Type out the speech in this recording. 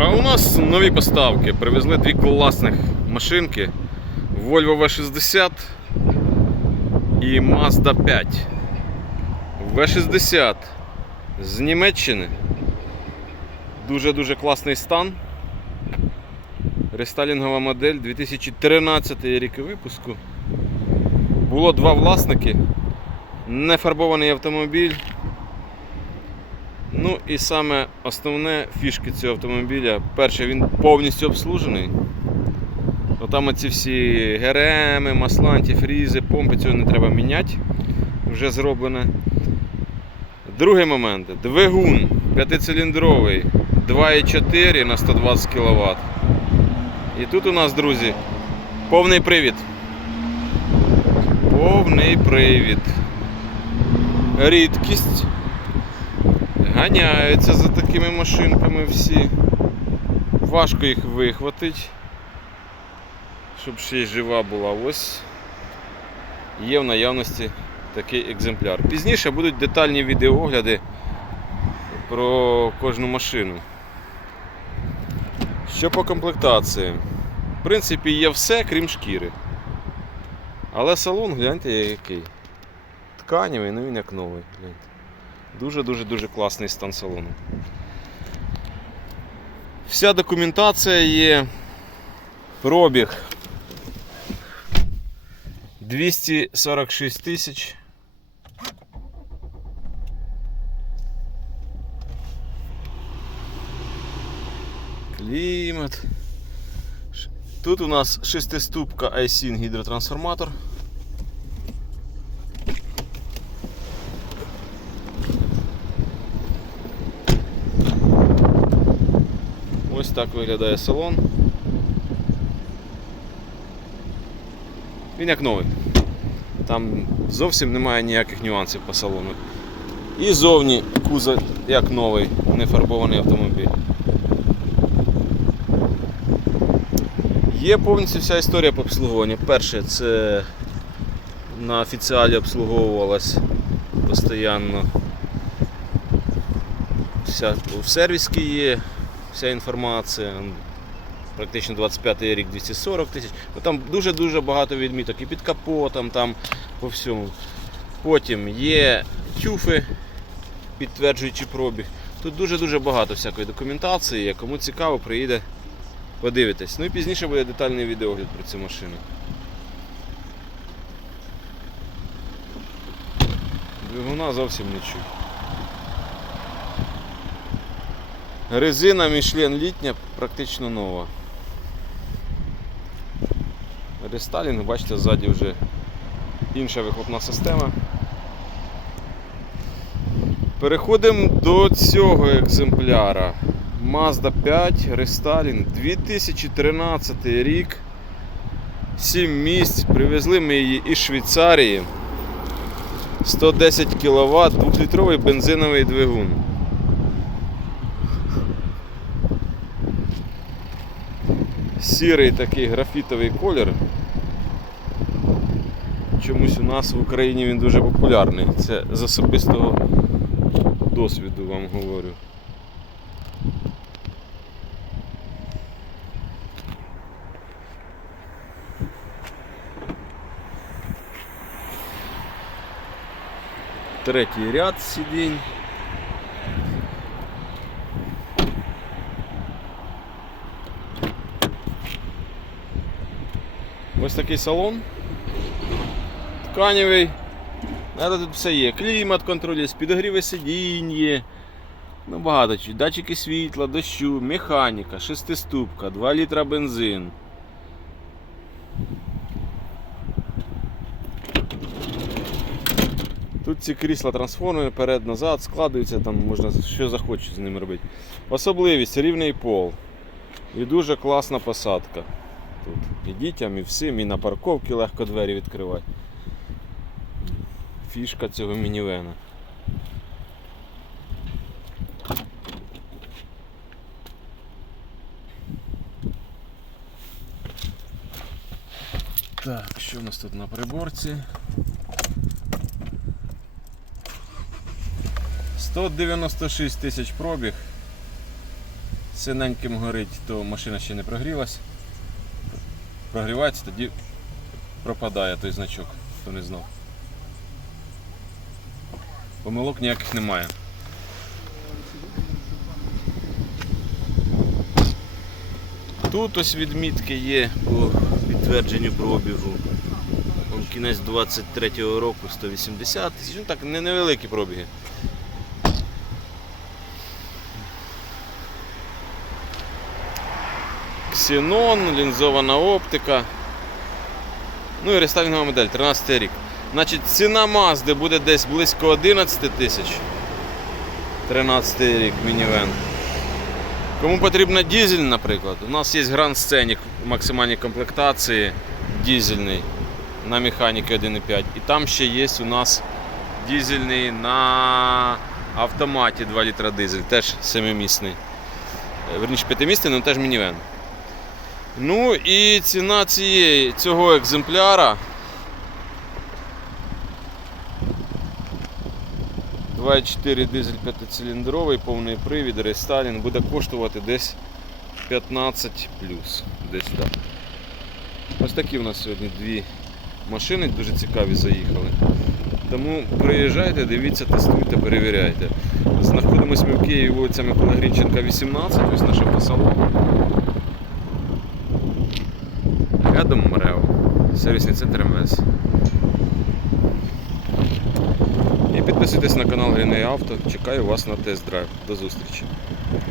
А у нас нові поставки. Привезли дві класних машинки Volvo V60 і Mazda 5. V60 з Німеччини. Дуже-дуже класний стан. Рестайлінгова модель 2013 рік випуску. Було два власники. Нефарбований автомобіль. Ну і саме основне фішки цього автомобіля. Перше, він повністю обслужений. Ну, там оці всі ГРМи, масла, антифрізи, помпи, цього не треба міняти. Вже зроблене. Другий момент. Двигун п'ятициліндровий 2,4 на 120 кВт. І тут у нас, друзі, повний привід. Повний привід. Рідкість. Ганяються за такими машинками всі. Важко їх вихватити, щоб ще й жива була. Ось є в наявності такий екземпляр. Пізніше будуть детальні відеоогляди про кожну машину. Що по комплектації? В принципі, є все, крім шкіри. Але салон, гляньте, який. Тканевий, ну він як новий. Гляньте. Дуже-дуже дуже класний стан салону. Вся документація є. Пробіг 246 тисяч. Клімат. Тут у нас шестиступка iSyn гідротрансформатор. Ось так виглядає салон. Він як новий. Там зовсім немає ніяких нюансів по салону. І зовні кузов як новий, не фарбований автомобіль. Є повністю вся історія по обслуговуванню. Перше, це на офіціалі обслуговувалась постійно. Вся, в сервісі є вся інформація. Практично 25 й рік 240 тисяч. Ну, там дуже-дуже багато відміток і під капотом, там по всьому. Потім є тюфи, підтверджуючи пробіг. Тут дуже-дуже багато всякої документації. Кому цікаво, приїде подивитись. Ну і пізніше буде детальний відеогляд про цю машину. Двигуна зовсім не чую. Резина Мішлен літня, практично нова. Рестайлінг, бачите, ззаді вже інша вихлопна система. Переходимо до цього екземпляра. Mazda 5 Restyling 2013 рік. 7 місць. Привезли ми її із Швейцарії. 110 кВт, 2-літровий бензиновий двигун. Сірий такий графітовий колір. Чомусь у нас в Україні він дуже популярний. Це з особистого досвіду вам говорю. Третій ряд сидінь. Ось такий салон. Тканевий. Тут все є. Клімат контроль, є, підогріви сидінь є. Ну багато чого. Датчики світла, дощу, механіка, шестиступка, 2 літра бензин. Тут ці крісла трансформує перед-назад, складуються, там можна що захочеш з ними робити. Особливість рівний пол. І дуже класна посадка. Тут і дітям, і всім, і на парковці легко двері відкривати. Фішка цього мінівена. Так, що у нас тут на приборці? 196 тисяч пробіг. синеньким горить, то машина ще не прогрілась. Прогрівається, тоді пропадає той значок, хто не знав. Помилок ніяких немає. Тут ось відмітки є по підтвердженню пробігу. Он кінець 23-го року 180 тисяч. Ну так, не невеликі пробіги. Ксенон, лінзована оптика. Ну і рестайлінгова модель, 13 рік. Значить, ціна Mazda буде десь близько 11 тисяч. 13 рік мінівен. Кому потрібна дизель, наприклад, у нас є Grand Scenic в максимальній комплектації дизельний на механіки 1.5. І там ще є у нас дизельний на автоматі 2 літра дизель, теж семимісний. Е, Верніше п'ятимісний, але теж мінівен. Ну і ціна цієї, цього екземпляра 2,4 дизель 5-циліндровий, повний привід, рестайлінг буде коштувати десь 15 плюс. Десь так. Ось такі у нас сьогодні дві машини дуже цікаві заїхали. Тому приїжджайте, дивіться, тестуйте, перевіряйте. Знаходимося ми в Києві вулиця Микола Грінченка, 18, ось наш автосалон. Рядом МРЕО, сервісний центр МВС. І підписуйтесь на канал Гріний Авто. Чекаю вас на тест-драйв. До зустрічі.